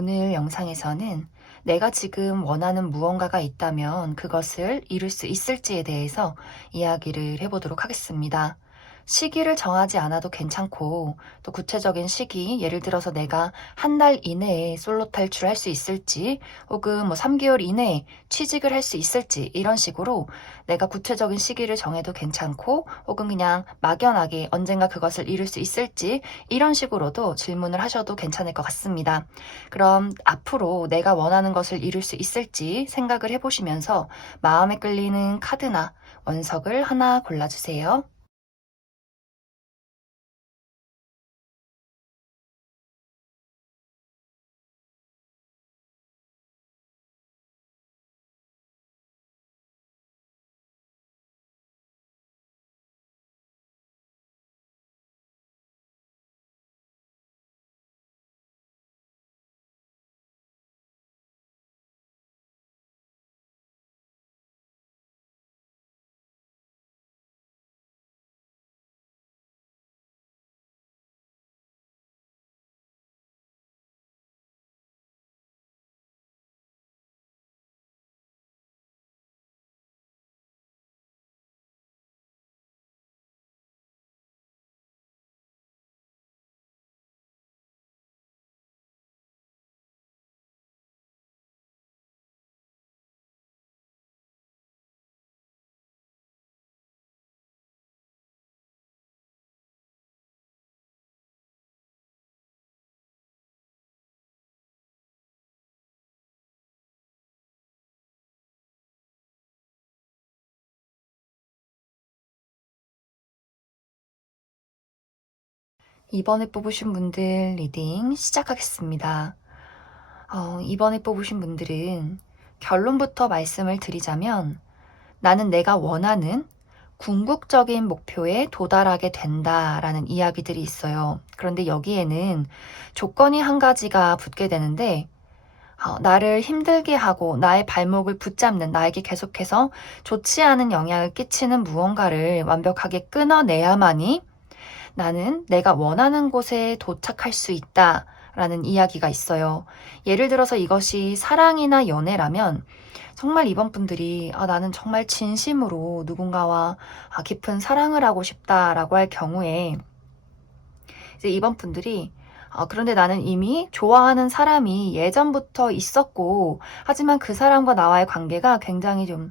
오늘 영상에서는 내가 지금 원하는 무언가가 있다면 그것을 이룰 수 있을지에 대해서 이야기를 해보도록 하겠습니다. 시기를 정하지 않아도 괜찮고 또 구체적인 시기, 예를 들어서 내가 한 달 이내에 솔로 탈출할 수 있을지 혹은 3개월 이내에 취직을 할 수 있을지 이런 식으로 내가 구체적인 시기를 정해도 괜찮고 혹은 그냥 막연하게 언젠가 그것을 이룰 수 있을지 이런 식으로도 질문을 하셔도 괜찮을 것 같습니다. 그럼 앞으로 내가 원하는 것을 이룰 수 있을지 생각을 해보시면서 마음에 끌리는 카드나 원석을 하나 골라주세요. 이번에 뽑으신 분들 리딩 시작하겠습니다. 이번에 뽑으신 분들은 결론부터 말씀을 드리자면 나는 내가 원하는 궁극적인 목표에 도달하게 된다라는 이야기들이 있어요. 그런데 여기에는 조건이 한 가지가 붙게 되는데 나를 힘들게 하고 나의 발목을 붙잡는, 나에게 계속해서 좋지 않은 영향을 끼치는 무언가를 완벽하게 끊어내야만이 나는 내가 원하는 곳에 도착할 수 있다라는 이야기가 있어요. 예를 들어서 이것이 사랑이나 연애라면 정말 이번 분들이 나는 정말 진심으로 누군가와 깊은 사랑을 하고 싶다라고 할 경우에 이제 이번 분들이 그런데 나는 이미 좋아하는 사람이 예전부터 있었고 하지만 그 사람과 나와의 관계가 굉장히 좀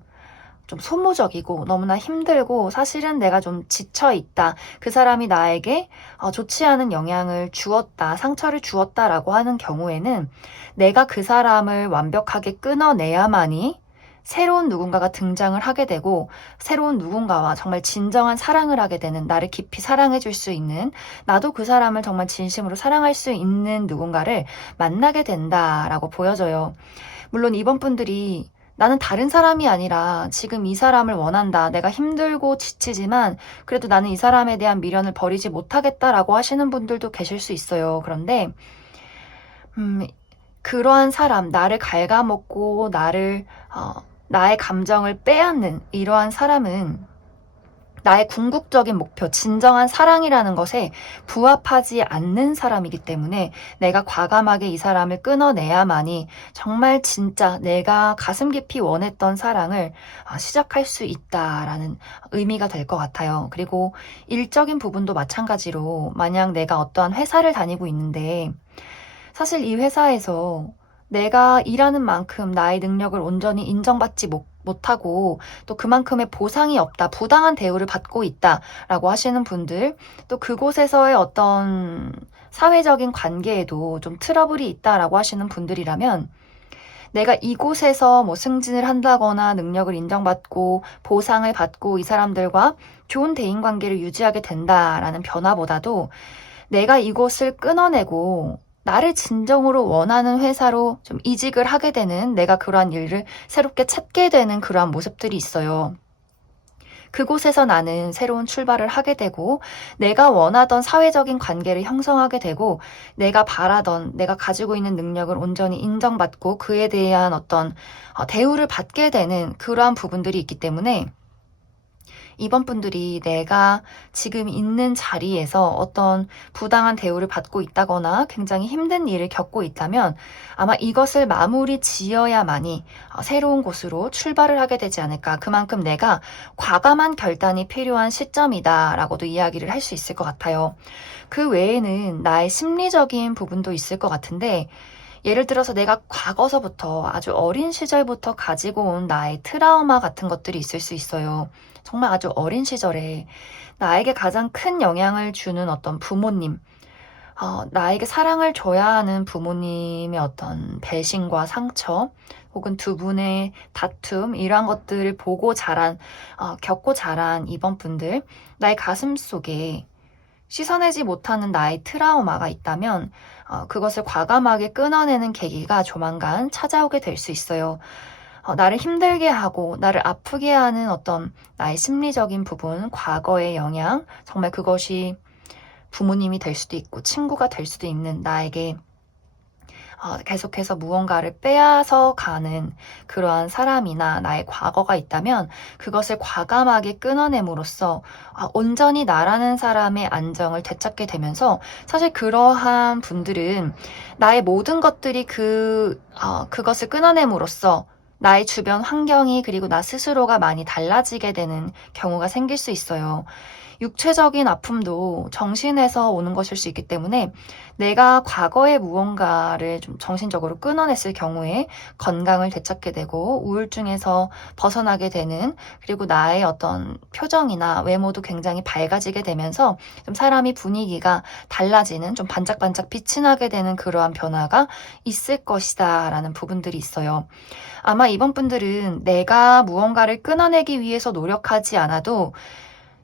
소모적이고 너무나 힘들고 사실은 내가 좀 지쳐 있다. 그 사람이 나에게 좋지 않은 영향을 주었다, 상처를 주었다라고 하는 경우에는 내가 그 사람을 완벽하게 끊어내야만이 새로운 누군가가 등장을 하게 되고 새로운 누군가와 정말 진정한 사랑을 하게 되는, 나를 깊이 사랑해 줄 수 있는, 나도 그 사람을 정말 진심으로 사랑할 수 있는 누군가를 만나게 된다라고 보여져요. 물론 이번 분들이 나는 다른 사람이 아니라 지금 이 사람을 원한다. 내가 힘들고 지치지만 그래도 나는 이 사람에 대한 미련을 버리지 못하겠다라고 하시는 분들도 계실 수 있어요. 그런데 그러한 사람, 나를 갉아먹고 나의 감정을 빼앗는 이러한 사람은 나의 궁극적인 목표, 진정한 사랑이라는 것에 부합하지 않는 사람이기 때문에 내가 과감하게 이 사람을 끊어내야만이 정말 진짜 내가 가슴 깊이 원했던 사랑을 시작할 수 있다라는 의미가 될 것 같아요. 그리고 일적인 부분도 마찬가지로 만약 내가 어떠한 회사를 다니고 있는데 사실 이 회사에서 내가 일하는 만큼 나의 능력을 온전히 인정받지 못하고 또 그만큼의 보상이 없다, 부당한 대우를 받고 있다라고 하시는 분들, 또 그곳에서의 어떤 사회적인 관계에도 좀 트러블이 있다라고 하시는 분들이라면 내가 이곳에서 승진을 한다거나 능력을 인정받고 보상을 받고 이 사람들과 좋은 대인관계를 유지하게 된다라는 변화보다도 내가 이곳을 끊어내고 나를 진정으로 원하는 회사로 좀 이직을 하게 되는, 내가 그러한 일을 새롭게 찾게 되는 그러한 모습들이 있어요. 그곳에서 나는 새로운 출발을 하게 되고 내가 원하던 사회적인 관계를 형성하게 되고 내가 바라던, 내가 가지고 있는 능력을 온전히 인정받고 그에 대한 어떤 대우를 받게 되는 그러한 부분들이 있기 때문에 이번 분들이 내가 지금 있는 자리에서 어떤 부당한 대우를 받고 있다거나 굉장히 힘든 일을 겪고 있다면 아마 이것을 마무리 지어야만이 새로운 곳으로 출발을 하게 되지 않을까. 그만큼 내가 과감한 결단이 필요한 시점이다라고도 이야기를 할 수 있을 것 같아요. 그 외에는 나의 심리적인 부분도 있을 것 같은데 예를 들어서 내가 과거서부터 아주 어린 시절부터 가지고 온 나의 트라우마 같은 것들이 있을 수 있어요. 정말 아주 어린 시절에 나에게 가장 큰 영향을 주는 어떤 부모님, 나에게 사랑을 줘야 하는 부모님의 어떤 배신과 상처, 혹은 두 분의 다툼, 이러한 것들을 보고 겪고 자란 이번 분들, 나의 가슴 속에 씻어내지 못하는 나의 트라우마가 있다면 그것을 과감하게 끊어내는 계기가 조만간 찾아오게 될 수 있어요. 나를 힘들게 하고 나를 아프게 하는 어떤 나의 심리적인 부분, 과거의 영향, 정말 그것이 부모님이 될 수도 있고 친구가 될 수도 있는 나에게 계속해서 무언가를 빼앗아 가는 그러한 사람이나 나의 과거가 있다면 그것을 과감하게 끊어냄으로써 온전히 나라는 사람의 안정을 되찾게 되면서 사실 그러한 분들은 나의 모든 것들이 그것을 끊어냄으로써 나의 주변 환경이 그리고 나 스스로가 많이 달라지게 되는 경우가 생길 수 있어요. 육체적인 아픔도 정신에서 오는 것일 수 있기 때문에 내가 과거에 무언가를 좀 정신적으로 끊어냈을 경우에 건강을 되찾게 되고 우울증에서 벗어나게 되는, 그리고 나의 어떤 표정이나 외모도 굉장히 밝아지게 되면서 좀 사람이 분위기가 달라지는, 좀 반짝반짝 빛이 나게 되는 그러한 변화가 있을 것이다 라는 부분들이 있어요. 아마 이번 분들은 내가 무언가를 끊어내기 위해서 노력하지 않아도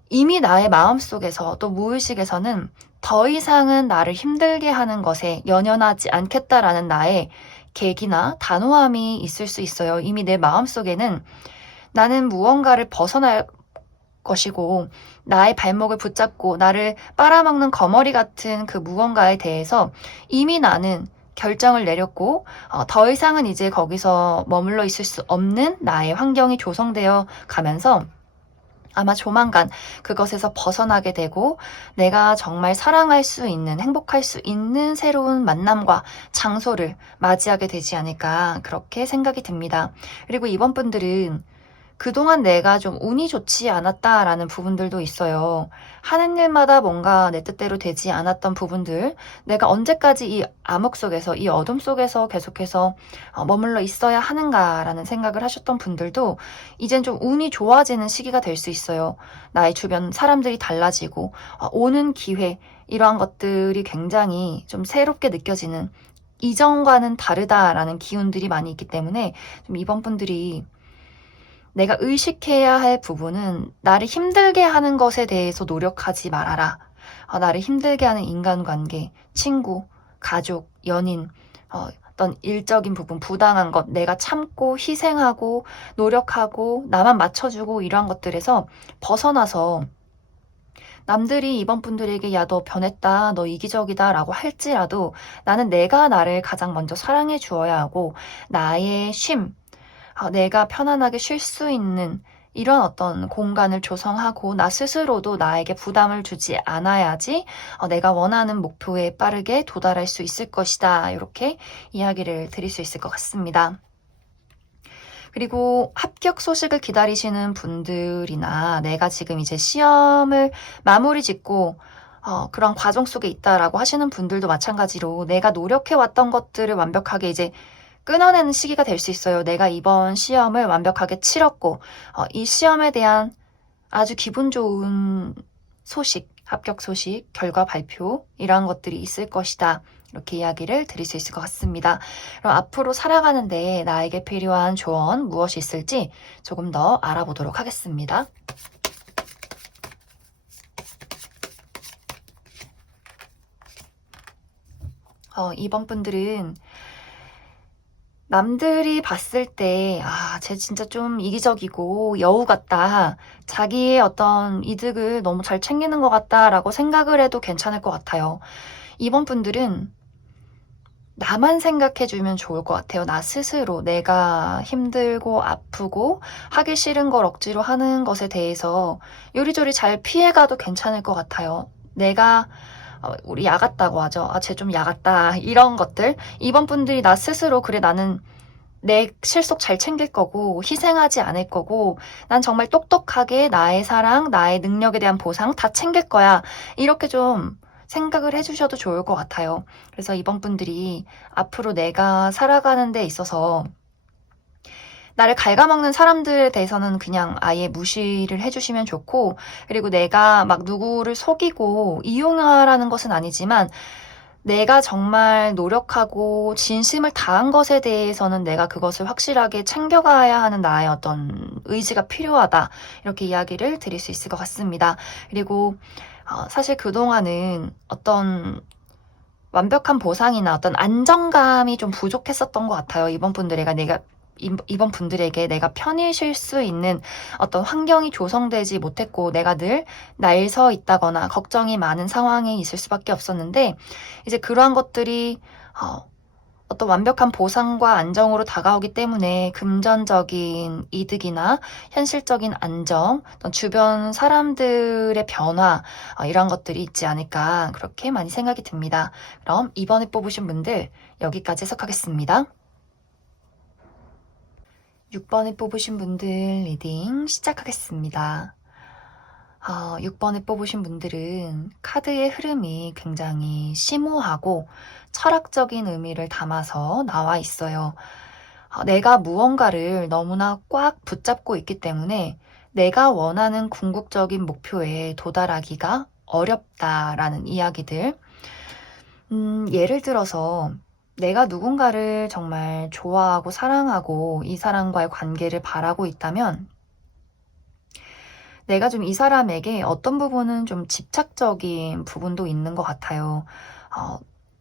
이미 나의 마음속에서 또 무의식에서는 더 이상은 나를 힘들게 하는 것에 연연하지 않겠다라는 나의 계기나 단호함이 있을 수 있어요. 이미 내 마음속에는 나는 무언가를 벗어날 것이고 나의 발목을 붙잡고 나를 빨아먹는 거머리 같은 그 무언가에 대해서 이미 나는 결정을 내렸고 더 이상은 이제 거기서 머물러 있을 수 없는 나의 환경이 조성되어 가면서 아마 조만간 그것에서 벗어나게 되고 내가 정말 사랑할 수 있는, 행복할 수 있는 새로운 만남과 장소를 맞이하게 되지 않을까, 그렇게 생각이 듭니다. 그리고 이번 분들은 그동안 내가 좀 운이 좋지 않았다라는 부분들도 있어요. 하는 일마다 뭔가 내 뜻대로 되지 않았던 부분들, 내가 언제까지 이 암흑 속에서, 이 어둠 속에서 계속해서 머물러 있어야 하는가라는 생각을 하셨던 분들도 이젠 좀 운이 좋아지는 시기가 될 수 있어요. 나의 주변 사람들이 달라지고 오는 기회, 이러한 것들이 굉장히 좀 새롭게 느껴지는, 이전과는 다르다라는 기운들이 많이 있기 때문에 좀 이번 분들이 내가 의식해야 할 부분은 나를 힘들게 하는 것에 대해서 노력하지 말아라. 나를 힘들게 하는 인간관계, 친구, 가족, 연인, 어떤 일적인 부분, 부당한 것, 내가 참고 희생하고 노력하고 나만 맞춰주고 이러한 것들에서 벗어나서 남들이 이번 분들에게 야, 너 변했다, 너 이기적이다 라고 할지라도 나는 내가 나를 가장 먼저 사랑해 주어야 하고 나의 쉼, 내가 편안하게 쉴 수 있는 이런 어떤 공간을 조성하고 나 스스로도 나에게 부담을 주지 않아야지 내가 원하는 목표에 빠르게 도달할 수 있을 것이다. 이렇게 이야기를 드릴 수 있을 것 같습니다. 그리고 합격 소식을 기다리시는 분들이나 내가 지금 이제 시험을 마무리 짓고 그런 과정 속에 있다라고 하시는 분들도 마찬가지로 내가 노력해왔던 것들을 완벽하게 이제 끊어내는 시기가 될 수 있어요. 내가 이번 시험을 완벽하게 치렀고 이 시험에 대한 아주 기분 좋은 소식, 합격 소식, 결과 발표 이러한 것들이 있을 것이다. 이렇게 이야기를 드릴 수 있을 것 같습니다. 그럼 앞으로 살아가는데 나에게 필요한 조언 무엇이 있을지 조금 더 알아보도록 하겠습니다. 이번 분들은 남들이 봤을 때, 쟤 진짜 좀 이기적이고 여우 같다. 자기의 어떤 이득을 너무 잘 챙기는 것 같다라고 생각을 해도 괜찮을 것 같아요. 이번 분들은 나만 생각해주면 좋을 것 같아요. 나 스스로 내가 힘들고 아프고 하기 싫은 걸 억지로 하는 것에 대해서 요리조리 잘 피해가도 괜찮을 것 같아요. 내가 우리 야같다고 하죠. 쟤 좀 야같다. 이런 것들. 이번 분들이 나 스스로 그래 나는 내 실속 잘 챙길 거고 희생하지 않을 거고 난 정말 똑똑하게 나의 사랑, 나의 능력에 대한 보상 다 챙길 거야. 이렇게 좀 생각을 해주셔도 좋을 것 같아요. 그래서 이번 분들이 앞으로 내가 살아가는 데 있어서 나를 갉아먹는 사람들에 대해서는 그냥 아예 무시를 해주시면 좋고, 그리고 내가 막 누구를 속이고 이용하라는 것은 아니지만 내가 정말 노력하고 진심을 다한 것에 대해서는 내가 그것을 확실하게 챙겨가야 하는 나의 어떤 의지가 필요하다. 이렇게 이야기를 드릴 수 있을 것 같습니다. 그리고 사실 그동안은 어떤 완벽한 보상이나 어떤 안정감이 좀 부족했었던 것 같아요. 이번 분들에게 내가 편히 쉴 수 있는 어떤 환경이 조성되지 못했고 내가 늘 날 서 있다거나 걱정이 많은 상황에 있을 수밖에 없었는데 이제 그러한 것들이 어떤 완벽한 보상과 안정으로 다가오기 때문에 금전적인 이득이나 현실적인 안정, 어떤 주변 사람들의 변화 이런 것들이 있지 않을까 그렇게 많이 생각이 듭니다. 그럼 이번에 뽑으신 분들 여기까지 해석하겠습니다. 6번에 뽑으신 분들 리딩 시작하겠습니다. 6번에 뽑으신 분들은 카드의 흐름이 굉장히 심오하고 철학적인 의미를 담아서 나와 있어요. 내가 무언가를 너무나 꽉 붙잡고 있기 때문에 내가 원하는 궁극적인 목표에 도달하기가 어렵다라는 이야기들. 예를 들어서 내가 누군가를 정말 좋아하고 사랑하고 이 사람과의 관계를 바라고 있다면 내가 좀 이 사람에게 어떤 부분은 좀 집착적인 부분도 있는 것 같아요.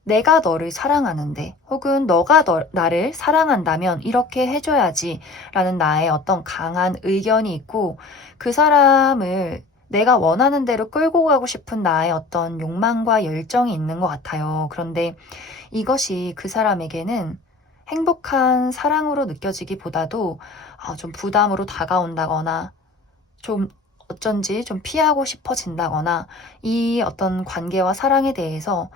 내가 너를 사랑하는데 혹은 너가 나를 사랑한다면 이렇게 해줘야지 라는 나의 어떤 강한 의견이 있고 그 사람을 내가 원하는 대로 끌고 가고 싶은 나의 어떤 욕망과 열정이 있는 것 같아요. 그런데 이것이 그 사람에게는 행복한 사랑으로 느껴지기보다도 좀 부담으로 다가온다거나 좀 어쩐지 좀 피하고 싶어진다거나 이 어떤 관계와 사랑에 대해서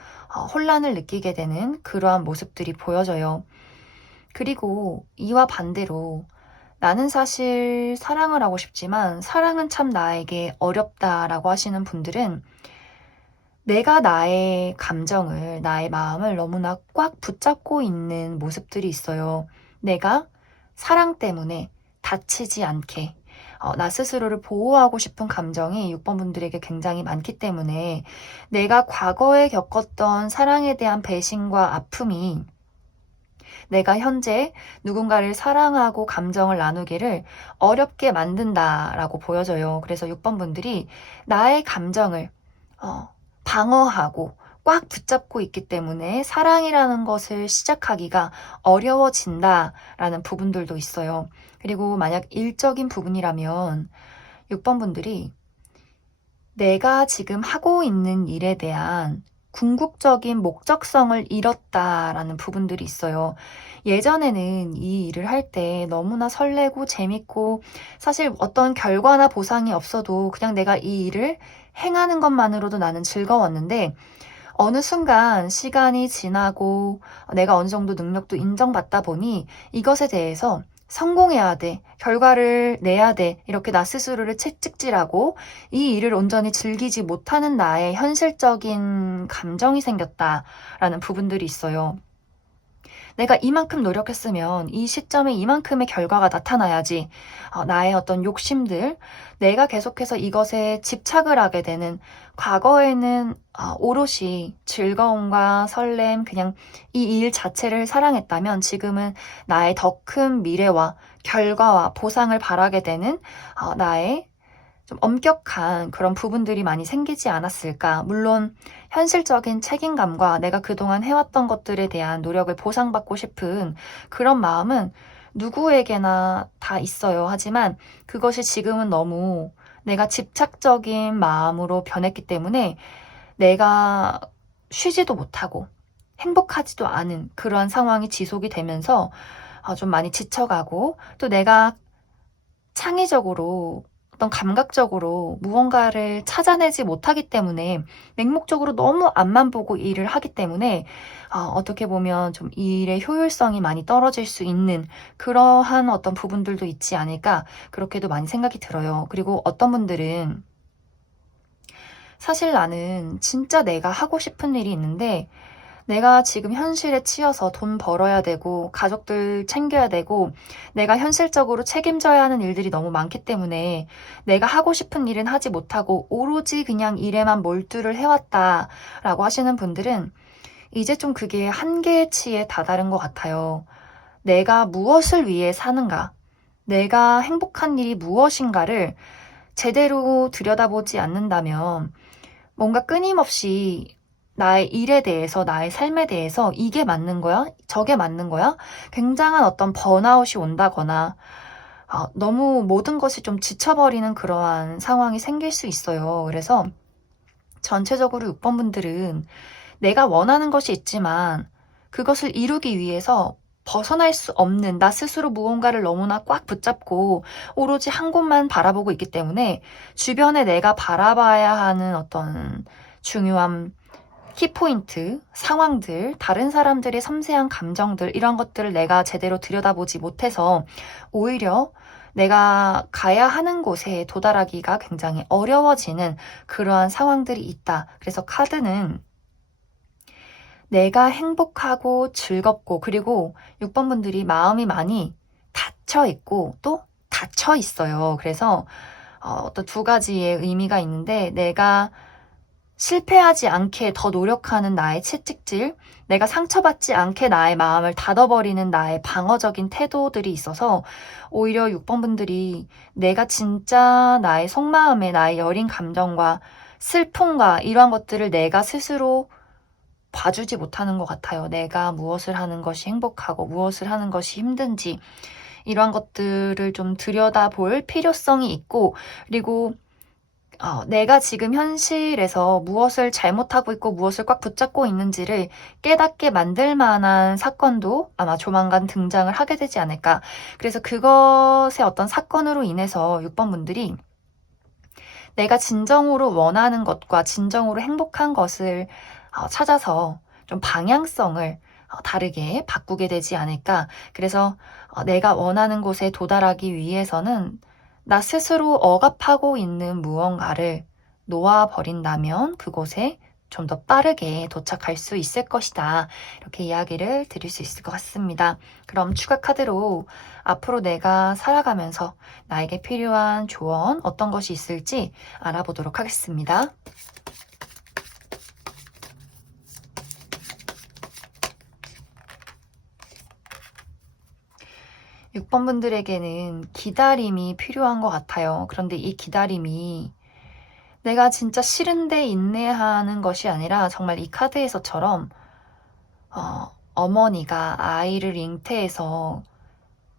혼란을 느끼게 되는 그러한 모습들이 보여져요. 그리고 이와 반대로 나는 사실 사랑을 하고 싶지만 사랑은 참 나에게 어렵다라고 하시는 분들은 내가 나의 감정을, 나의 마음을 너무나 꽉 붙잡고 있는 모습들이 있어요. 내가 사랑 때문에 다치지 않게 나 스스로를 보호하고 싶은 감정이 6번 분들에게 굉장히 많기 때문에 내가 과거에 겪었던 사랑에 대한 배신과 아픔이 내가 현재 누군가를 사랑하고 감정을 나누기를 어렵게 만든다라고 보여져요. 그래서 6번 분들이 나의 감정을 방어하고 꽉 붙잡고 있기 때문에 사랑이라는 것을 시작하기가 어려워진다라는 부분들도 있어요. 그리고 만약 일적인 부분이라면 6번 분들이 내가 지금 하고 있는 일에 대한 궁극적인 목적성을 잃었다라는 부분들이 있어요. 예전에는 이 일을 할 때 너무나 설레고 재밌고 사실 어떤 결과나 보상이 없어도 그냥 내가 이 일을 행하는 것만으로도 나는 즐거웠는데 어느 순간 시간이 지나고 내가 어느 정도 능력도 인정받다 보니 이것에 대해서 성공해야 돼, 결과를 내야 돼, 이렇게 나 스스로를 채찍질하고 이 일을 온전히 즐기지 못하는 나의 현실적인 감정이 생겼다라는 부분들이 있어요. 내가 이만큼 노력했으면 이 시점에 이만큼의 결과가 나타나야지. 나의 어떤 욕심들, 내가 계속해서 이것에 집착을 하게 되는 과거에는 오롯이 즐거움과 설렘, 그냥 이 일 자체를 사랑했다면 지금은 나의 더 큰 미래와 결과와 보상을 바라게 되는 나의 좀 엄격한 그런 부분들이 많이 생기지 않았을까. 물론 현실적인 책임감과 내가 그동안 해왔던 것들에 대한 노력을 보상받고 싶은 그런 마음은 누구에게나 다 있어요. 하지만 그것이 지금은 너무 내가 집착적인 마음으로 변했기 때문에 내가 쉬지도 못하고 행복하지도 않은 그러한 상황이 지속이 되면서 좀 많이 지쳐가고, 또 내가 창의적으로 어떤 감각적으로 무언가를 찾아내지 못하기 때문에 맹목적으로 너무 앞만 보고 일을 하기 때문에 어떻게 보면 좀 일의 효율성이 많이 떨어질 수 있는 그러한 어떤 부분들도 있지 않을까, 그렇게도 많이 생각이 들어요. 그리고 어떤 분들은 사실 나는 진짜 내가 하고 싶은 일이 있는데 내가 지금 현실에 치여서 돈 벌어야 되고 가족들 챙겨야 되고 내가 현실적으로 책임져야 하는 일들이 너무 많기 때문에 내가 하고 싶은 일은 하지 못하고 오로지 그냥 일에만 몰두를 해왔다라고 하시는 분들은 이제 좀 그게 한계치에 다다른 것 같아요. 내가 무엇을 위해 사는가? 내가 행복한 일이 무엇인가를 제대로 들여다보지 않는다면 뭔가 끊임없이 나의 일에 대해서, 나의 삶에 대해서 이게 맞는 거야? 저게 맞는 거야? 굉장한 어떤 번아웃이 온다거나 너무 모든 것이 좀 지쳐버리는 그러한 상황이 생길 수 있어요. 그래서 전체적으로 6번 분들은 내가 원하는 것이 있지만 그것을 이루기 위해서 벗어날 수 없는 나 스스로 무언가를 너무나 꽉 붙잡고 오로지 한 곳만 바라보고 있기 때문에 주변에 내가 바라봐야 하는 어떤 중요한 키포인트, 상황들, 다른 사람들의 섬세한 감정들, 이런 것들을 내가 제대로 들여다보지 못해서 오히려 내가 가야 하는 곳에 도달하기가 굉장히 어려워지는 그러한 상황들이 있다. 그래서 카드는 내가 행복하고 즐겁고, 그리고 6번 분들이 마음이 많이 닫혀 있고 또 닫혀 있어요. 그래서 어떤 두 가지의 의미가 있는데, 내가 실패하지 않게 더 노력하는 나의 채찍질, 내가 상처받지 않게 나의 마음을 닫아버리는 나의 방어적인 태도들이 있어서 오히려 6번 분들이 내가 진짜 나의 속마음에 나의 여린 감정과 슬픔과 이러한 것들을 내가 스스로 봐주지 못하는 것 같아요. 내가 무엇을 하는 것이 행복하고 무엇을 하는 것이 힘든지 이러한 것들을 좀 들여다볼 필요성이 있고, 그리고 내가 지금 현실에서 무엇을 잘못하고 있고 무엇을 꽉 붙잡고 있는지를 깨닫게 만들 만한 사건도 아마 조만간 등장을 하게 되지 않을까. 그래서 그것의 어떤 사건으로 인해서 6번 분들이 내가 진정으로 원하는 것과 진정으로 행복한 것을 찾아서 좀 방향성을 다르게 바꾸게 되지 않을까. 그래서 내가 원하는 곳에 도달하기 위해서는 나 스스로 억압하고 있는 무언가를 놓아버린다면 그곳에 좀 더 빠르게 도착할 수 있을 것이다. 이렇게 이야기를 드릴 수 있을 것 같습니다. 그럼 추가 카드로 앞으로 내가 살아가면서 나에게 필요한 조언 어떤 것이 있을지 알아보도록 하겠습니다. 6번 분들에게는 기다림이 필요한 것 같아요. 그런데 이 기다림이 내가 진짜 싫은데 인내하는 것이 아니라 정말 이 카드에서처럼 어머니가 아이를 잉태해서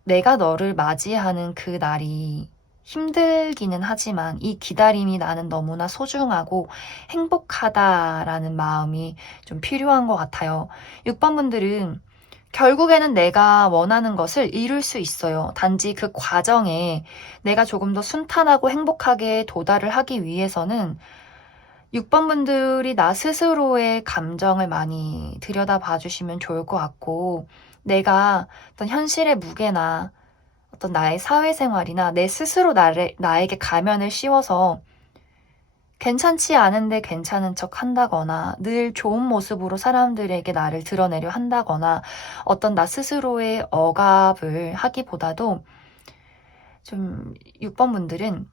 내가 너를 맞이하는 그 날이 힘들기는 하지만 이 기다림이 나는 너무나 소중하고 행복하다라는 마음이 좀 필요한 것 같아요. 6번 분들은 결국에는 내가 원하는 것을 이룰 수 있어요. 단지 그 과정에 내가 조금 더 순탄하고 행복하게 도달을 하기 위해서는 6번 분들이 나 스스로의 감정을 많이 들여다봐 주시면 좋을 것 같고, 내가 어떤 현실의 무게나 어떤 나의 사회생활이나 내 스스로 나에게 가면을 씌워서 괜찮지 않은데 괜찮은 척 한다거나 늘 좋은 모습으로 사람들에게 나를 드러내려 한다거나 어떤 나 스스로의 억압을 하기보다도 좀 6번 분들은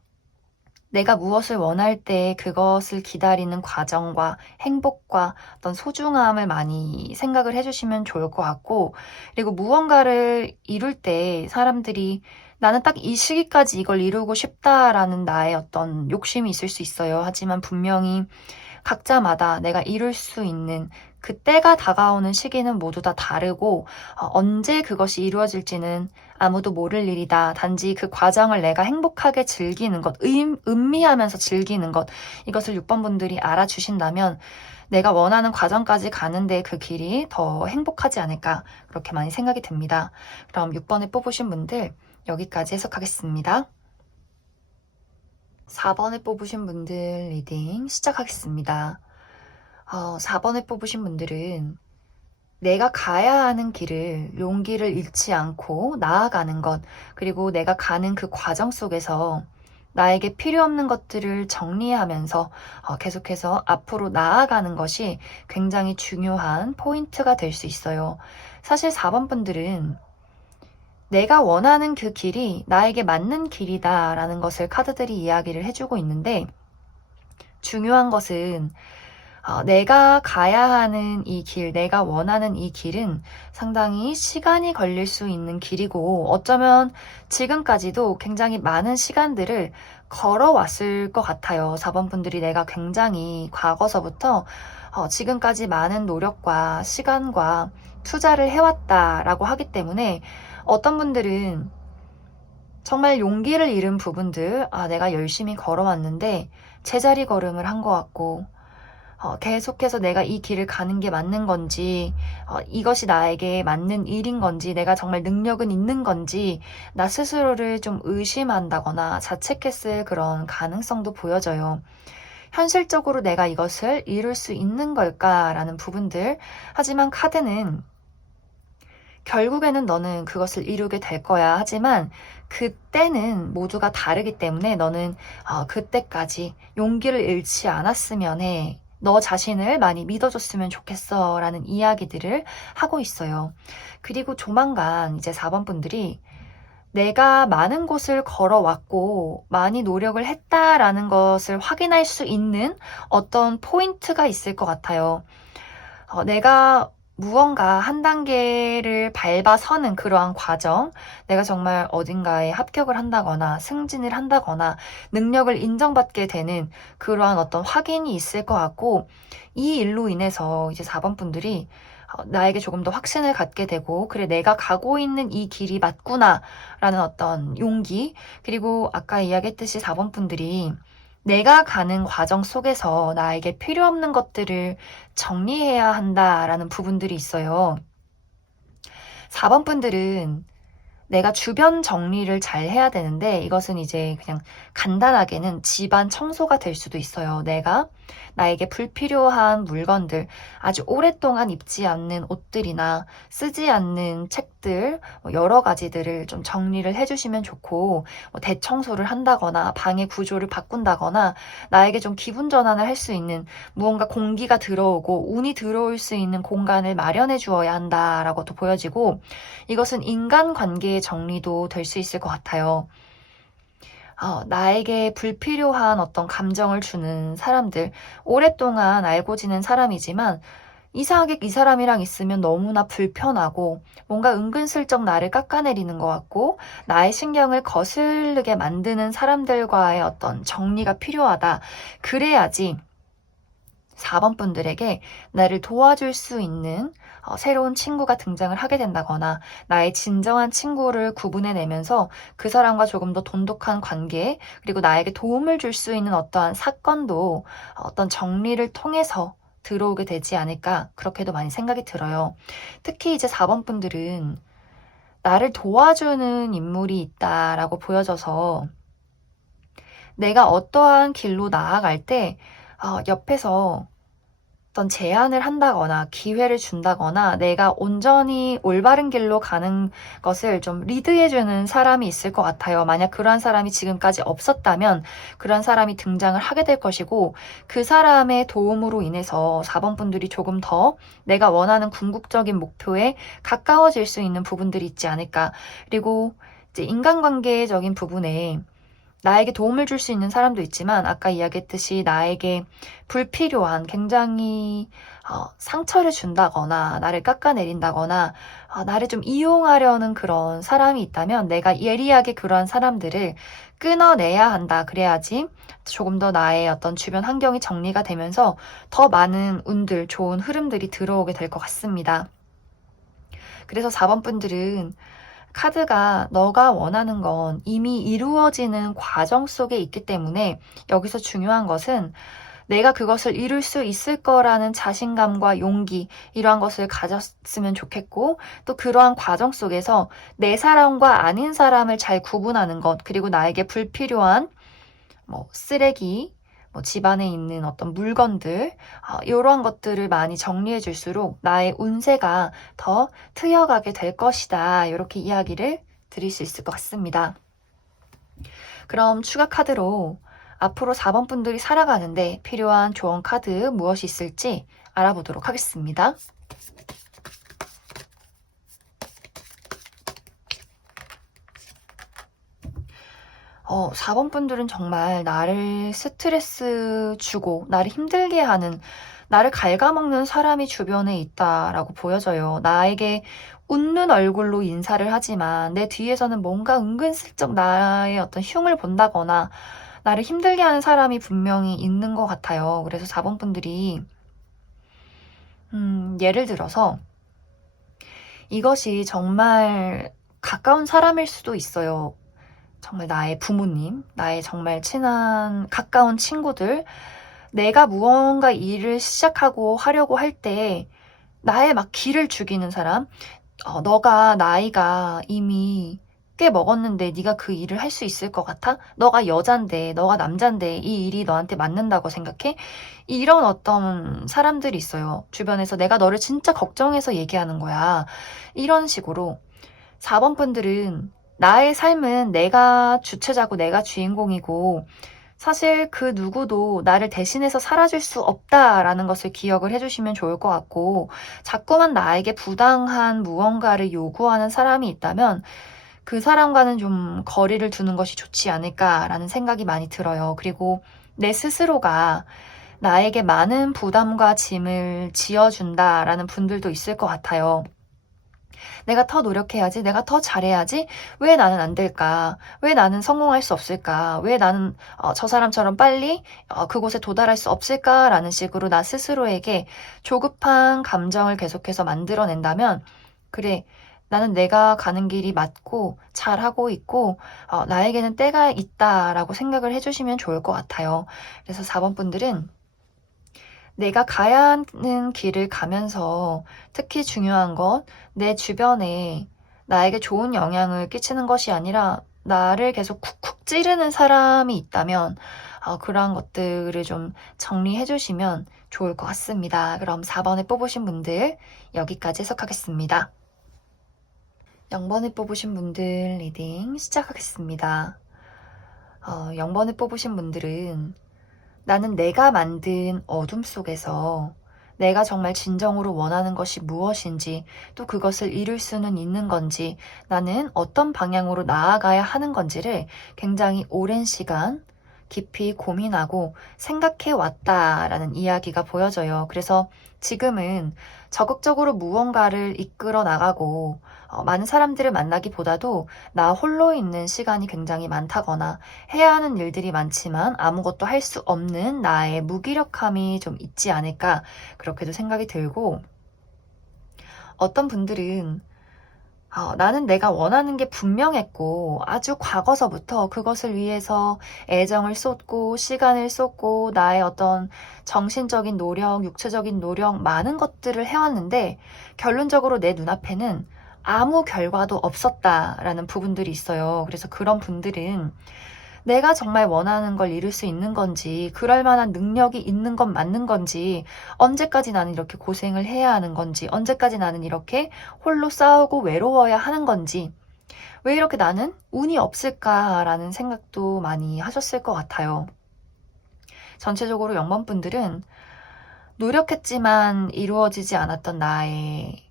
내가 무엇을 원할 때 그것을 기다리는 과정과 행복과 어떤 소중함을 많이 생각을 해주시면 좋을 것 같고, 그리고 무언가를 이룰 때 사람들이 나는 딱 이 시기까지 이걸 이루고 싶다라는 나의 어떤 욕심이 있을 수 있어요. 하지만 분명히 각자마다 내가 이룰 수 있는 그 때가 다가오는 시기는 모두 다 다르고 언제 그것이 이루어질지는 아무도 모를 일이다. 단지 그 과정을 내가 행복하게 즐기는 것, 음미하면서 즐기는 것, 이것을 6번 분들이 알아주신다면 내가 원하는 과정까지 가는데 그 길이 더 행복하지 않을까 그렇게 많이 생각이 듭니다. 그럼 6번에 뽑으신 분들 여기까지 해석하겠습니다. 4번에 뽑으신 분들 리딩 시작하겠습니다. 4번에 뽑으신 분들은 내가 가야 하는 길을 용기를 잃지 않고 나아가는 것, 그리고 내가 가는 그 과정 속에서 나에게 필요 없는 것들을 정리하면서 계속해서 앞으로 나아가는 것이 굉장히 중요한 포인트가 될 수 있어요. 사실 4번 분들은 내가 원하는 그 길이 나에게 맞는 길이다라는 것을 카드들이 이야기를 해주고 있는데, 중요한 것은 내가 가야 하는 이 길, 내가 원하는 이 길은 상당히 시간이 걸릴 수 있는 길이고, 어쩌면 지금까지도 굉장히 많은 시간들을 걸어왔을 것 같아요. 4번 분들이 내가 굉장히 과거서부터 지금까지 많은 노력과 시간과 투자를 해왔다라고 하기 때문에 어떤 분들은 정말 용기를 잃은 부분들, 내가 열심히 걸어왔는데 제자리 걸음을 한 것 같고, 계속해서 내가 이 길을 가는 게 맞는 건지, 이것이 나에게 맞는 일인 건지, 내가 정말 능력은 있는 건지, 나 스스로를 좀 의심한다거나 자책했을 그런 가능성도 보여져요. 현실적으로 내가 이것을 이룰 수 있는 걸까라는 부분들. 하지만 카드는 결국에는 너는 그것을 이루게 될 거야. 하지만 그때는 모두가 다르기 때문에 너는 그때까지 용기를 잃지 않았으면 해. 너 자신을 많이 믿어줬으면 좋겠어. 라는 이야기들을 하고 있어요. 그리고 조만간 이제 4번 분들이 내가 많은 곳을 걸어왔고 많이 노력을 했다라는 것을 확인할 수 있는 어떤 포인트가 있을 것 같아요. 내가 무언가 한 단계를 밟아서는 그러한 과정, 내가 정말 어딘가에 합격을 한다거나 승진을 한다거나 능력을 인정받게 되는 그러한 어떤 확인이 있을 것 같고, 이 일로 인해서 이제 4번 분들이 나에게 조금 더 확신을 갖게 되고, 그래, 내가 가고 있는 이 길이 맞구나 라는 어떤 용기, 그리고 아까 이야기했듯이 4번 분들이 내가 가는 과정 속에서 나에게 필요 없는 것들을 정리해야 한다라는 부분들이 있어요. 4번 분들은 내가 주변 정리를 잘 해야 되는데, 이것은 이제 그냥 간단하게는 집안 청소가 될 수도 있어요. 내가 나에게 불필요한 물건들, 아주 오랫동안 입지 않는 옷들이나 쓰지 않는 책들, 여러 가지들을 좀 정리를 해주시면 좋고, 대청소를 한다거나 방의 구조를 바꾼다거나 나에게 좀 기분 전환을 할 수 있는 무언가 공기가 들어오고 운이 들어올 수 있는 공간을 마련해 주어야 한다라고도 보여지고, 이것은 인간관계의 정리도 될 수 있을 것 같아요. 나에게 불필요한 어떤 감정을 주는 사람들, 오랫동안 알고 지낸 사람이지만 이상하게 이 사람이랑 있으면 너무나 불편하고 뭔가 은근슬쩍 나를 깎아내리는 것 같고 나의 신경을 거슬르게 만드는 사람들과의 어떤 정리가 필요하다. 그래야지 4번 분들에게 나를 도와줄 수 있는 새로운 친구가 등장을 하게 된다거나 나의 진정한 친구를 구분해내면서 그 사람과 조금 더 돈독한 관계, 그리고 나에게 도움을 줄 수 있는 어떠한 사건도 어떤 정리를 통해서 들어오게 되지 않을까, 그렇게도 많이 생각이 들어요. 특히 이제 4번 분들은 나를 도와주는 인물이 있다라고 보여져서 내가 어떠한 길로 나아갈 때 옆에서 어떤 제안을 한다거나 기회를 준다거나 내가 온전히 올바른 길로 가는 것을 좀 리드해주는 사람이 있을 것 같아요. 만약 그러한 사람이 지금까지 없었다면 그러한 사람이 등장을 하게 될 것이고, 그 사람의 도움으로 인해서 4번 분들이 조금 더 내가 원하는 궁극적인 목표에 가까워질 수 있는 부분들이 있지 않을까. 그리고 이제 인간관계적인 부분에 나에게 도움을 줄 수 있는 사람도 있지만 아까 이야기했듯이 나에게 불필요한 굉장히 상처를 준다거나 나를 깎아내린다거나 나를 좀 이용하려는 그런 사람이 있다면 내가 예리하게 그러한 사람들을 끊어내야 한다. 그래야지 조금 더 나의 어떤 주변 환경이 정리가 되면서 더 많은 운들, 좋은 흐름들이 들어오게 될 것 같습니다. 그래서 4번 분들은 카드가 너가 원하는 건 이미 이루어지는 과정 속에 있기 때문에 여기서 중요한 것은 내가 그것을 이룰 수 있을 거라는 자신감과 용기, 이러한 것을 가졌으면 좋겠고, 또 그러한 과정 속에서 내 사람과 아닌 사람을 잘 구분하는 것, 그리고 나에게 불필요한 쓰레기, 집안에 있는 어떤 물건들, 이러한 것들을 많이 정리해 줄수록 나의 운세가 더 트여가게 될 것이다. 이렇게 이야기를 드릴 수 있을 것 같습니다. 그럼 추가 카드로 앞으로 4번 분들이 살아가는데 필요한 조언 카드 무엇이 있을지 알아보도록 하겠습니다. 4번 분들은 정말 나를 스트레스 주고 나를 힘들게 하는, 나를 갉아먹는 사람이 주변에 있다라고 보여져요. 나에게 웃는 얼굴로 인사를 하지만 내 뒤에서는 뭔가 은근슬쩍 나의 어떤 흉을 본다거나 나를 힘들게 하는 사람이 분명히 있는 것 같아요. 그래서 4번 분들이 예를 들어서 이것이 정말 가까운 사람일 수도 있어요. 정말 나의 부모님, 나의 정말 친한 가까운 친구들, 내가 무언가 일을 시작하고 하려고 할 때 나의 막 기를 죽이는 사람, 너가 나이가 이미 꽤 먹었는데 네가 그 일을 할 수 있을 것 같아? 너가 여잔데, 너가 남잔데 이 일이 너한테 맞는다고 생각해? 이런 어떤 사람들이 있어요. 주변에서 내가 너를 진짜 걱정해서 얘기하는 거야. 이런 식으로 4번 분들은 나의 삶은 내가 주체자고 내가 주인공이고 사실 그 누구도 나를 대신해서 살아줄 수 없다라는 것을 기억을 해주시면 좋을 것 같고, 자꾸만 나에게 부당한 무언가를 요구하는 사람이 있다면 그 사람과는 좀 거리를 두는 것이 좋지 않을까라는 생각이 많이 들어요. 그리고 내 스스로가 나에게 많은 부담과 짐을 지어준다라는 분들도 있을 것 같아요. 내가 더 노력해야지, 내가 더 잘해야지, 왜 나는 안 될까? 왜 나는 성공할 수 없을까? 왜 나는 저 사람처럼 빨리 그곳에 도달할 수 없을까라는 식으로 나 스스로에게 조급한 감정을 계속해서 만들어낸다면, 그래, 나는 내가 가는 길이 맞고 잘하고 있고 나에게는 때가 있다라고 생각을 해주시면 좋을 것 같아요. 그래서 4번 분들은 내가 가야 하는 길을 가면서 특히 중요한 건 내 주변에 나에게 좋은 영향을 끼치는 것이 아니라 나를 계속 쿡쿡 찌르는 사람이 있다면 그러한 것들을 좀 정리해 주시면 좋을 것 같습니다. 그럼 4번에 뽑으신 분들 여기까지 해석하겠습니다. 0번에 뽑으신 분들 리딩 시작하겠습니다. 0번에 뽑으신 분들은 나는 내가 만든 어둠 속에서 내가 정말 진정으로 원하는 것이 무엇인지, 또 그것을 이룰 수는 있는 건지, 나는 어떤 방향으로 나아가야 하는 건지를 굉장히 오랜 시간 깊이 고민하고 생각해 왔다라는 이야기가 보여져요. 그래서 지금은 적극적으로 무언가를 이끌어 나가고 많은 사람들을 만나기보다도 나 홀로 있는 시간이 굉장히 많다거나 해야 하는 일들이 많지만 아무것도 할 수 없는 나의 무기력함이 좀 있지 않을까 그렇게도 생각이 들고, 어떤 분들은 나는 내가 원하는 게 분명했고 아주 과거서부터 그것을 위해서 애정을 쏟고 시간을 쏟고 나의 어떤 정신적인 노력, 육체적인 노력 많은 것들을 해왔는데 결론적으로 내 눈앞에는 아무 결과도 없었다라는 부분들이 있어요. 그래서 그런 분들은 내가 정말 원하는 걸 이룰 수 있는 건지, 그럴 만한 능력이 있는 건 맞는 건지, 언제까지 나는 이렇게 고생을 해야 하는 건지, 언제까지 나는 이렇게 홀로 싸우고 외로워야 하는 건지, 왜 이렇게 나는 운이 없을까라는 생각도 많이 하셨을 것 같아요. 전체적으로 0번 분들은 노력했지만 이루어지지 않았던 나의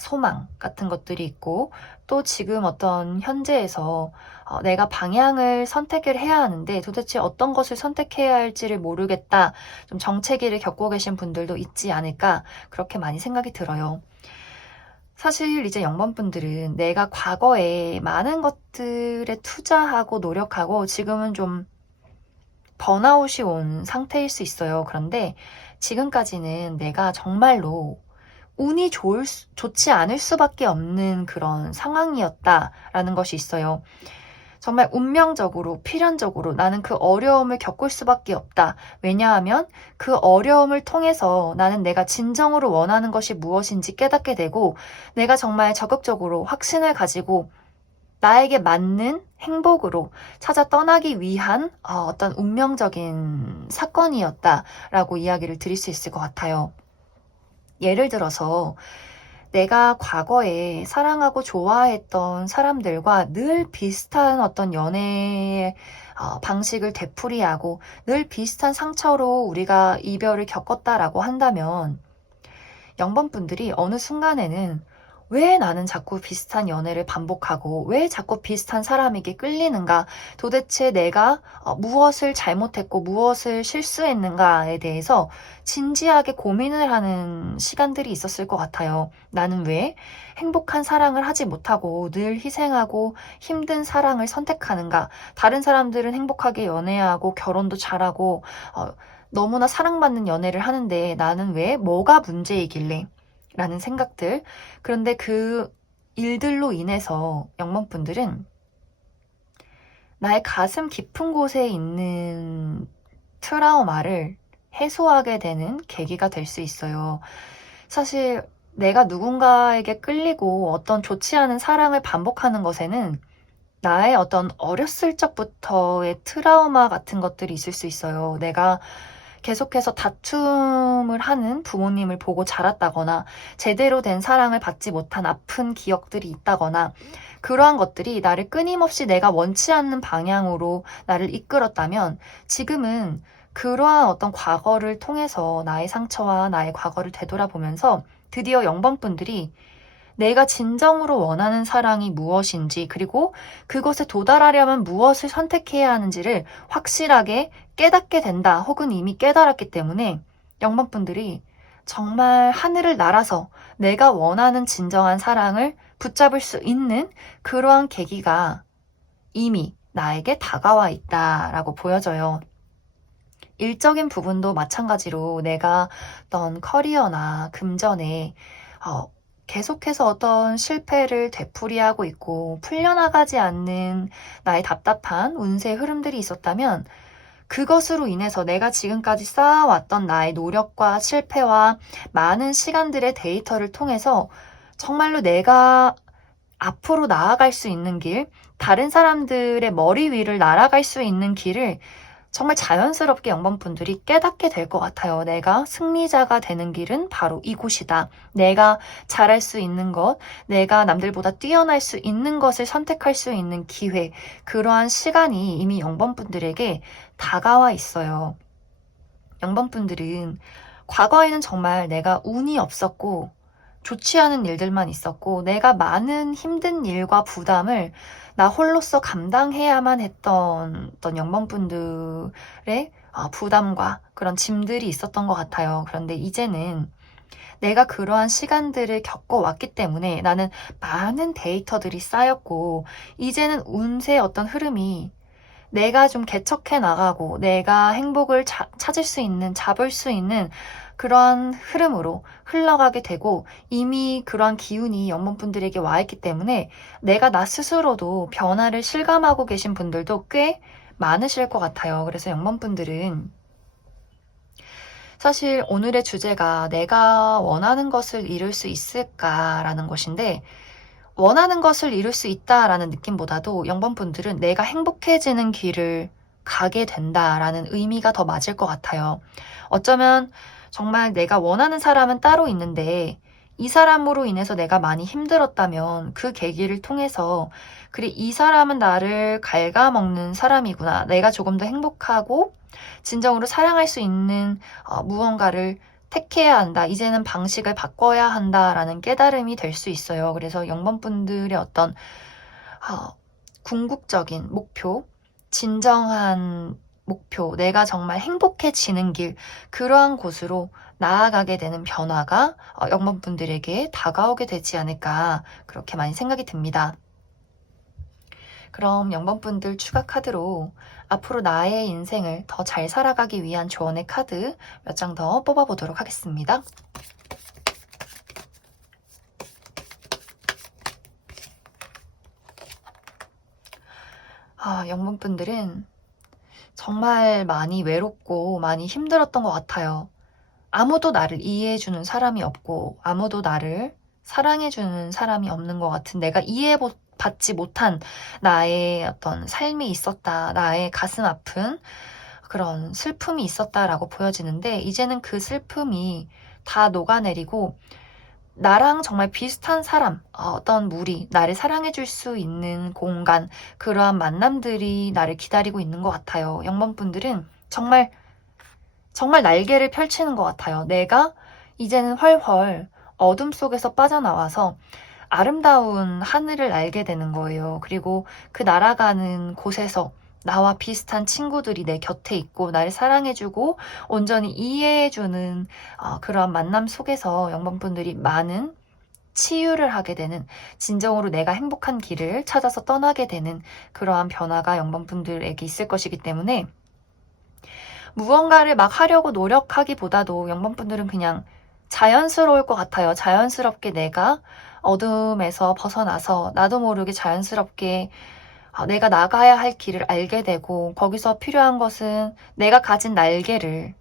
소망 같은 것들이 있고, 또 지금 어떤 현재에서 내가 방향을 선택을 해야 하는데 도대체 어떤 것을 선택해야 할지를 모르겠다, 좀 정체기를 겪고 계신 분들도 있지 않을까 그렇게 많이 생각이 들어요. 사실 이제 0번 분들은 내가 과거에 많은 것들에 투자하고 노력하고 지금은 좀 번아웃이 온 상태일 수 있어요. 그런데 지금까지는 내가 정말로 운이 좋지 않을 수밖에 없는 그런 상황이었다라는 것이 있어요. 정말 운명적으로, 필연적으로 나는 그 어려움을 겪을 수밖에 없다. 왜냐하면 그 어려움을 통해서 나는 내가 진정으로 원하는 것이 무엇인지 깨닫게 되고 내가 정말 적극적으로 확신을 가지고 나에게 맞는 행복으로 찾아 떠나기 위한 어떤 운명적인 사건이었다라고 이야기를 드릴 수 있을 것 같아요. 예를 들어서 내가 과거에 사랑하고 좋아했던 사람들과 늘 비슷한 어떤 연애의 방식을 되풀이하고 늘 비슷한 상처로 우리가 이별을 겪었다라고 한다면 0번 분들이 어느 순간에는 왜 나는 자꾸 비슷한 연애를 반복하고 왜 자꾸 비슷한 사람에게 끌리는가? 도대체 내가 무엇을 잘못했고 무엇을 실수했는가에 대해서 진지하게 고민을 하는 시간들이 있었을 것 같아요. 나는 왜 행복한 사랑을 하지 못하고 늘 희생하고 힘든 사랑을 선택하는가? 다른 사람들은 행복하게 연애하고 결혼도 잘하고 너무나 사랑받는 연애를 하는데 나는 왜 뭐가 문제이길래? 라는 생각들. 그런데 그 일들로 인해서 영몽분들은 나의 가슴 깊은 곳에 있는 트라우마를 해소하게 되는 계기가 될 수 있어요. 사실 내가 누군가에게 끌리고 어떤 좋지 않은 사랑을 반복하는 것에는 나의 어떤 어렸을 적부터의 트라우마 같은 것들이 있을 수 있어요. 내가 계속해서 다툼을 하는 부모님을 보고 자랐다거나 제대로 된 사랑을 받지 못한 아픈 기억들이 있다거나 그러한 것들이 나를 끊임없이 내가 원치 않는 방향으로 나를 이끌었다면 지금은 그러한 어떤 과거를 통해서 나의 상처와 나의 과거를 되돌아보면서 드디어 0번 분들이 내가 진정으로 원하는 사랑이 무엇인지 그리고 그것에 도달하려면 무엇을 선택해야 하는지를 확실하게 깨닫게 된다 혹은 이미 깨달았기 때문에 0번 분들이 정말 하늘을 날아서 내가 원하는 진정한 사랑을 붙잡을 수 있는 그러한 계기가 이미 나에게 다가와 있다라고 보여져요. 일적인 부분도 마찬가지로 내가 어떤 커리어나 금전에 계속해서 어떤 실패를 되풀이하고 있고 풀려나가지 않는 나의 답답한 운세 흐름들이 있었다면 그것으로 인해서 내가 지금까지 쌓아왔던 나의 노력과 실패와 많은 시간들의 데이터를 통해서 정말로 내가 앞으로 나아갈 수 있는 길, 다른 사람들의 머리 위를 날아갈 수 있는 길을 정말 자연스럽게 0번 분들이 깨닫게 될 것 같아요. 내가 승리자가 되는 길은 바로 이곳이다. 내가 잘할 수 있는 것, 내가 남들보다 뛰어날 수 있는 것을 선택할 수 있는 기회, 그러한 시간이 이미 0번 분들에게 다가와 있어요. 0번 분들은 과거에는 정말 내가 운이 없었고 좋지 않은 일들만 있었고 내가 많은 힘든 일과 부담을 나 홀로서 감당해야만 했던 어떤 0번 분들의 부담과 그런 짐들이 있었던 것 같아요. 그런데 이제는 내가 그러한 시간들을 겪어왔기 때문에 나는 많은 데이터들이 쌓였고 이제는 운세의 어떤 흐름이 내가 좀 개척해 나가고 내가 행복을 찾을 수 있는, 잡을 수 있는 그러한 흐름으로 흘러가게 되고 이미 그러한 기운이 연못분들에게 와 있기 때문에 내가 나 스스로도 변화를 실감하고 계신 분들도 꽤 많으실 것 같아요. 그래서 연못분들은 사실 오늘의 주제가 내가 원하는 것을 이룰 수 있을까라는 것인데 원하는 것을 이룰 수 있다라는 느낌보다도 0번 분들은 내가 행복해지는 길을 가게 된다라는 의미가 더 맞을 것 같아요. 어쩌면 정말 내가 원하는 사람은 따로 있는데 이 사람으로 인해서 내가 많이 힘들었다면 그 계기를 통해서 그래 이 사람은 나를 갉아먹는 사람이구나. 내가 조금 더 행복하고 진정으로 사랑할 수 있는 무언가를 택해야 한다. 이제는 방식을 바꿔야 한다라는 깨달음이 될 수 있어요. 그래서 0번 분들의 어떤 궁극적인 목표, 진정한 목표, 내가 정말 행복해지는 길, 그러한 곳으로 나아가게 되는 변화가 0번 분들에게 다가오게 되지 않을까 그렇게 많이 생각이 듭니다. 그럼 0번 분들 추가 카드로 앞으로 나의 인생을 더 잘 살아가기 위한 조언의 카드 몇 장 더 뽑아보도록 하겠습니다. 영분분들은 정말 많이 외롭고 많이 힘들었던 것 같아요. 아무도 나를 이해해주는 사람이 없고 아무도 나를 사랑해주는 사람이 없는 것 같은, 내가 이해받지 못한 나의 어떤 삶이 있었다. 나의 가슴 아픈 그런 슬픔이 있었다라고 보여지는데, 이제는 그 슬픔이 다 녹아내리고 나랑 정말 비슷한 사람, 어떤 무리, 나를 사랑해줄 수 있는 공간, 그러한 만남들이 나를 기다리고 있는 것 같아요. 영범분들은 정말 정말 날개를 펼치는 것 같아요. 내가 이제는 훨훨 어둠 속에서 빠져나와서 아름다운 하늘을 날게 되는 거예요. 그리고 그 날아가는 곳에서 나와 비슷한 친구들이 내 곁에 있고 나를 사랑해주고 온전히 이해해주는 그러한 만남 속에서 영범분들이 많은 치유를 하게 되는, 진정으로 내가 행복한 길을 찾아서 떠나게 되는 그러한 변화가 영범분들에게 있을 것이기 때문에, 무언가를 막 하려고 노력하기보다도 영범분들은 그냥 자연스러울 것 같아요. 자연스럽게 내가 어둠에서 벗어나서 나도 모르게 자연스럽게 내가 나가야 할 길을 알게 되고, 거기서 필요한 것은 내가 가진 날개를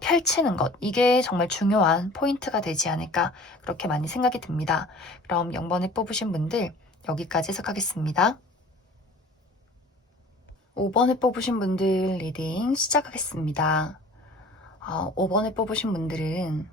펼치는 것. 이게 정말 중요한 포인트가 되지 않을까, 그렇게 많이 생각이 듭니다. 그럼 0번을 뽑으신 분들 여기까지 해석하겠습니다. 5번을 뽑으신 분들 리딩 시작하겠습니다. 5번을 뽑으신 분들은,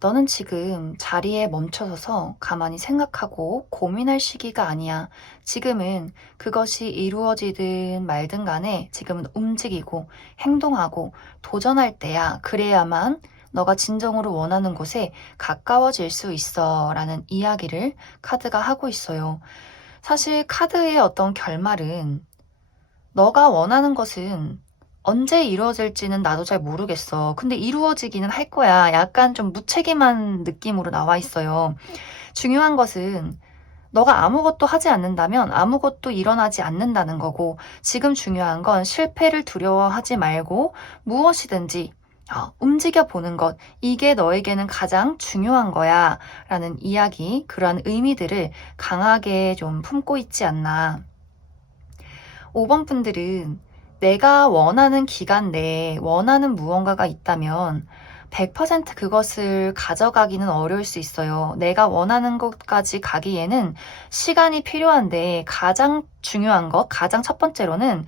너는 지금 자리에 멈춰서서 가만히 생각하고 고민할 시기가 아니야. 지금은 그것이 이루어지든 말든 간에 지금은 움직이고 행동하고 도전할 때야. 그래야만 너가 진정으로 원하는 곳에 가까워질 수 있어. 라는 이야기를 카드가 하고 있어요. 사실 카드의 어떤 결말은, 너가 원하는 것은 언제 이루어질지는 나도 잘 모르겠어. 근데 이루어지기는 할 거야. 약간 좀 무책임한 느낌으로 나와 있어요. 중요한 것은 너가 아무것도 하지 않는다면 아무것도 일어나지 않는다는 거고, 지금 중요한 건 실패를 두려워하지 말고 무엇이든지 움직여 보는 것. 이게 너에게는 가장 중요한 거야. 라는 이야기, 그러한 의미들을 강하게 좀 품고 있지 않나. 5번 분들은 내가 원하는 기간 내에 원하는 무언가가 있다면 100% 그것을 가져가기는 어려울 수 있어요. 내가 원하는 것까지 가기에는 시간이 필요한데, 가장 중요한 것, 가장 첫 번째로는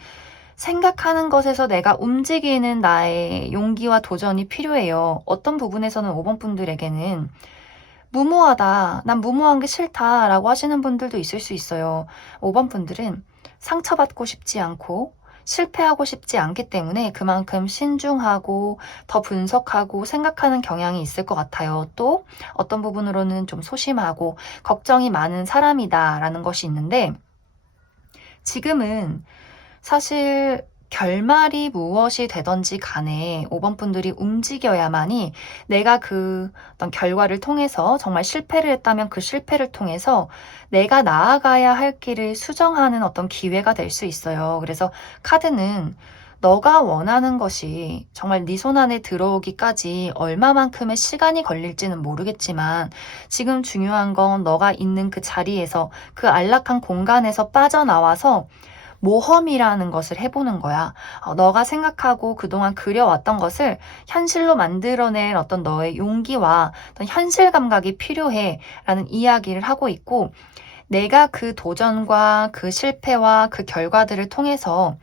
생각하는 것에서 내가 움직이는 나의 용기와 도전이 필요해요. 어떤 부분에서는 5번 분들에게는 무모하다, 난 무모한 게 싫다 라고 하시는 분들도 있을 수 있어요. 5번 분들은 상처받고 싶지 않고 실패하고 싶지 않기 때문에 그만큼 신중하고 더 분석하고 생각하는 경향이 있을 것 같아요. 또 어떤 부분으로는 좀 소심하고 걱정이 많은 사람이다라는 것이 있는데, 지금은 사실 결말이 무엇이 되든지 간에 5번 분들이 움직여야만이 내가 그 어떤 결과를 통해서, 정말 실패를 했다면 그 실패를 통해서 내가 나아가야 할 길을 수정하는 어떤 기회가 될 수 있어요. 그래서 카드는 너가 원하는 것이 정말 네 손 안에 들어오기까지 얼마만큼의 시간이 걸릴지는 모르겠지만, 지금 중요한 건 너가 있는 그 자리에서, 그 안락한 공간에서 빠져나와서 모험이라는 것을 해보는 거야. 너가 생각하고 그동안 그려왔던 것을 현실로 만들어낼 어떤 너의 용기와 어떤 현실 감각이 필요해 라는 이야기를 하고 있고, 내가 그 도전과 그 실패와 그 결과들을 통해서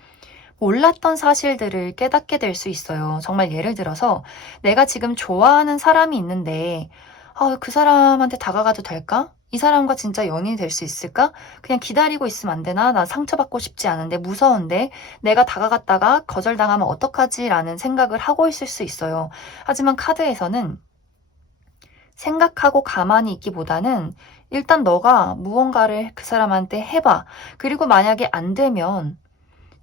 몰랐던 사실들을 깨닫게 될 수 있어요. 정말 예를 들어서 내가 지금 좋아하는 사람이 있는데, 그 사람한테 다가가도 될까? 이 사람과 진짜 연인이 될 수 있을까? 그냥 기다리고 있으면 안 되나? 나 상처받고 싶지 않은데, 무서운데, 내가 다가갔다가 거절당하면 어떡하지? 라는 생각을 하고 있을 수 있어요. 하지만 카드에서는 생각하고 가만히 있기보다는 일단 너가 무언가를 그 사람한테 해봐. 그리고 만약에 안 되면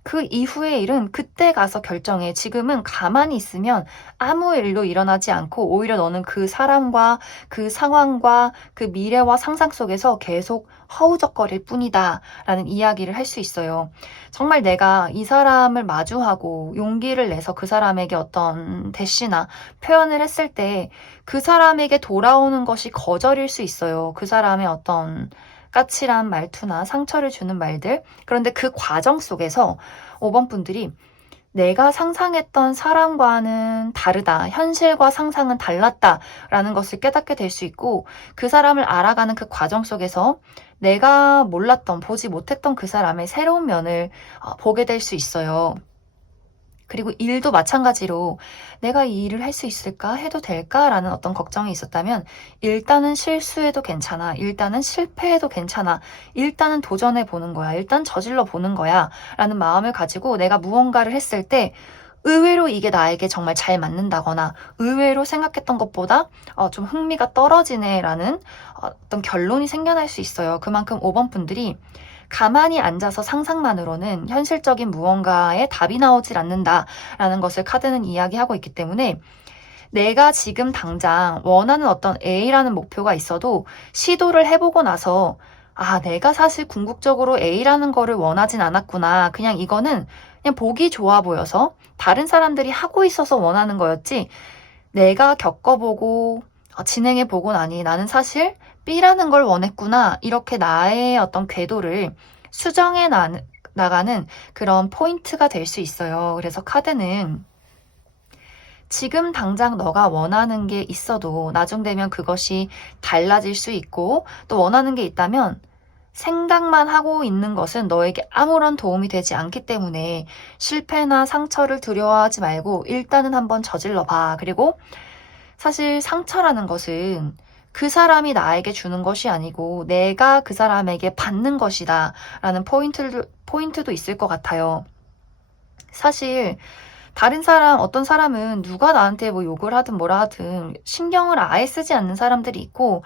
그 이후의 일은 그때 가서 결정해. 지금은 가만히 있으면 아무 일도 일어나지 않고 오히려 너는 그 사람과 그 상황과 그 미래와 상상 속에서 계속 허우적거릴 뿐이다 라는 이야기를 할 수 있어요. 정말 내가 이 사람을 마주하고 용기를 내서 그 사람에게 어떤 대시나 표현을 했을 때 그 사람에게 돌아오는 것이 거절일 수 있어요. 그 사람의 어떤 까칠한 말투나 상처를 주는 말들. 그런데 그 과정 속에서 5번 분들이 내가 상상했던 사람과는 다르다. 현실과 상상은 달랐다라는 것을 깨닫게 될 수 있고 그 사람을 알아가는 그 과정 속에서 내가 몰랐던, 보지 못했던 그 사람의 새로운 면을 보게 될 수 있어요. 그리고 일도 마찬가지로 내가 이 일을 할 수 있을까? 해도 될까? 라는 어떤 걱정이 있었다면 일단은 실수해도 괜찮아. 일단은 실패해도 괜찮아. 일단은 도전해 보는 거야. 일단 저질러 보는 거야. 라는 마음을 가지고 내가 무언가를 했을 때 의외로 이게 나에게 정말 잘 맞는다거나 의외로 생각했던 것보다 좀 흥미가 떨어지네 라는 어떤 결론이 생겨날 수 있어요. 그만큼 5번 분들이 가만히 앉아서 상상만으로는 현실적인 무언가에 답이 나오질 않는다라는 것을 카드는 이야기하고 있기 때문에 내가 지금 당장 원하는 어떤 A라는 목표가 있어도 시도를 해보고 나서 내가 사실 궁극적으로 A라는 거를 원하진 않았구나. 그냥 이거는 그냥 보기 좋아 보여서 다른 사람들이 하고 있어서 원하는 거였지 내가 겪어보고 진행해보고 나니 나는 사실 B라는 걸 원했구나. 이렇게 나의 어떤 궤도를 수정해 나가는 그런 포인트가 될 수 있어요. 그래서 카드는 지금 당장 너가 원하는 게 있어도 나중 되면 그것이 달라질 수 있고 또 원하는 게 있다면 생각만 하고 있는 것은 너에게 아무런 도움이 되지 않기 때문에 실패나 상처를 두려워하지 말고 일단은 한번 저질러 봐. 그리고 사실 상처라는 것은 그 사람이 나에게 주는 것이 아니고 내가 그 사람에게 받는 것이다 라는 포인트도 있을 것 같아요. 사실 다른 사람, 어떤 사람은 누가 나한테 뭐 욕을 하든 뭐라 하든 신경을 아예 쓰지 않는 사람들이 있고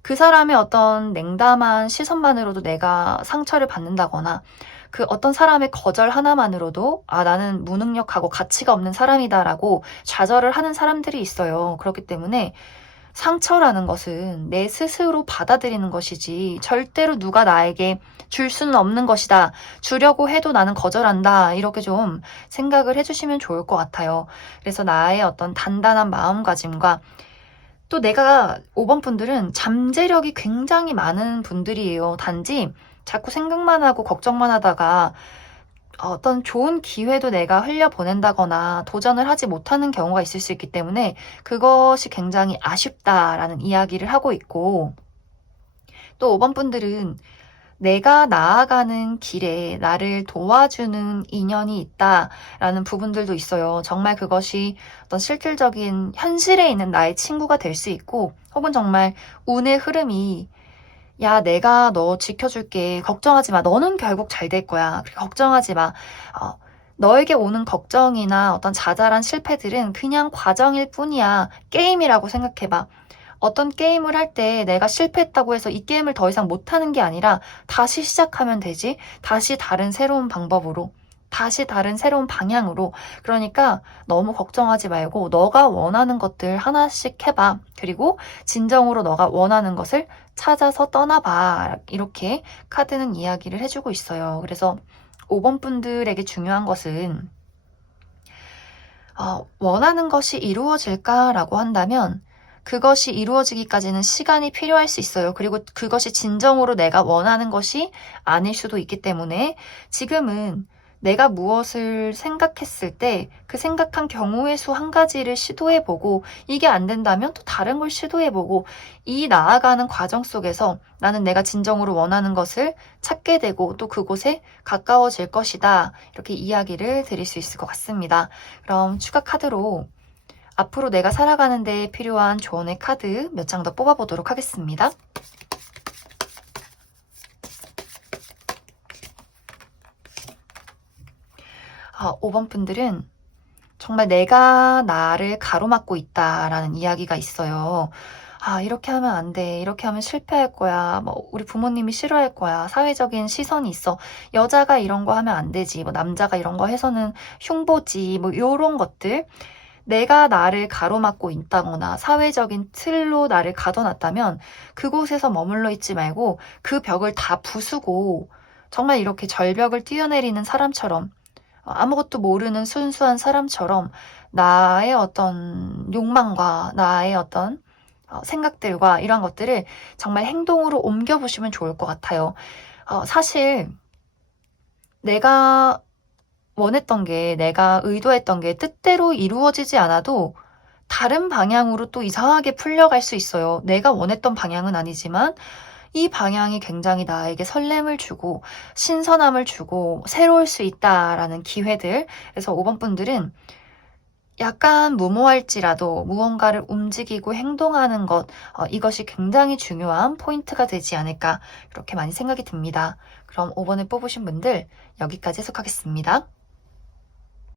그 사람의 어떤 냉담한 시선만으로도 내가 상처를 받는다거나 그 어떤 사람의 거절 하나만으로도 나는 무능력하고 가치가 없는 사람이다라고 좌절을 하는 사람들이 있어요. 그렇기 때문에 상처라는 것은 내 스스로 받아들이는 것이지 절대로 누가 나에게 줄 수는 없는 것이다. 주려고 해도 나는 거절한다. 이렇게 좀 생각을 해주시면 좋을 것 같아요. 그래서 나의 어떤 단단한 마음가짐과 또 내가 5번 분들은 잠재력이 굉장히 많은 분들이에요. 단지 자꾸 생각만 하고 걱정만 하다가 어떤 좋은 기회도 내가 흘려보낸다거나 도전을 하지 못하는 경우가 있을 수 있기 때문에 그것이 굉장히 아쉽다라는 이야기를 하고 있고 또 5번 분들은 내가 나아가는 길에 나를 도와주는 인연이 있다라는 부분들도 있어요. 정말 그것이 어떤 실질적인 현실에 있는 나의 친구가 될 수 있고 혹은 정말 운의 흐름이 야, 내가 너 지켜줄게. 걱정하지 마. 너는 결국 잘 될 거야. 걱정하지 마. 너에게 오는 걱정이나 어떤 자잘한 실패들은 그냥 과정일 뿐이야. 게임이라고 생각해봐. 어떤 게임을 할 때 내가 실패했다고 해서 이 게임을 더 이상 못하는 게 아니라 다시 시작하면 되지. 다시 다른 새로운 방법으로. 다시 다른 새로운 방향으로. 그러니까 너무 걱정하지 말고 너가 원하는 것들 하나씩 해봐. 그리고 진정으로 너가 원하는 것을 찾아서 떠나봐. 이렇게 카드는 이야기를 해주고 있어요. 그래서 5번 분들에게 중요한 것은 원하는 것이 이루어질까라고 한다면 그것이 이루어지기까지는 시간이 필요할 수 있어요. 그리고 그것이 진정으로 내가 원하는 것이 아닐 수도 있기 때문에 지금은 내가 무엇을 생각했을 때 그 생각한 경우의 수 한 가지를 시도해보고 이게 안 된다면 또 다른 걸 시도해보고 이 나아가는 과정 속에서 나는 내가 진정으로 원하는 것을 찾게 되고 또 그곳에 가까워질 것이다. 이렇게 이야기를 드릴 수 있을 것 같습니다. 그럼 추가 카드로 앞으로 내가 살아가는 데 필요한 조언의 카드 몇 장 더 뽑아보도록 하겠습니다. 5번 분들은 정말 내가 나를 가로막고 있다라는 이야기가 있어요. 이렇게 하면 안 돼. 이렇게 하면 실패할 거야. 뭐, 우리 부모님이 싫어할 거야. 사회적인 시선이 있어. 여자가 이런 거 하면 안 되지. 뭐, 남자가 이런 거 해서는 흉보지. 뭐, 요런 것들. 내가 나를 가로막고 있다거나 사회적인 틀로 나를 가둬놨다면 그곳에서 머물러 있지 말고 그 벽을 다 부수고 정말 이렇게 절벽을 뛰어내리는 사람처럼 아무것도 모르는 순수한 사람처럼 나의 어떤 욕망과 나의 어떤 생각들과 이러한 것들을 정말 행동으로 옮겨보시면 좋을 것 같아요. 사실 내가 원했던 게, 내가 의도했던 게 뜻대로 이루어지지 않아도 다른 방향으로 또 이상하게 풀려갈 수 있어요. 내가 원했던 방향은 아니지만 이 방향이 굉장히 나에게 설렘을 주고 신선함을 주고 새로울 수 있다라는 기회들. 그래서 5번 분들은 약간 무모할지라도 무언가를 움직이고 행동하는 것, 이것이 굉장히 중요한 포인트가 되지 않을까, 이렇게 많이 생각이 듭니다. 그럼 5번을 뽑으신 분들 여기까지 해석하겠습니다.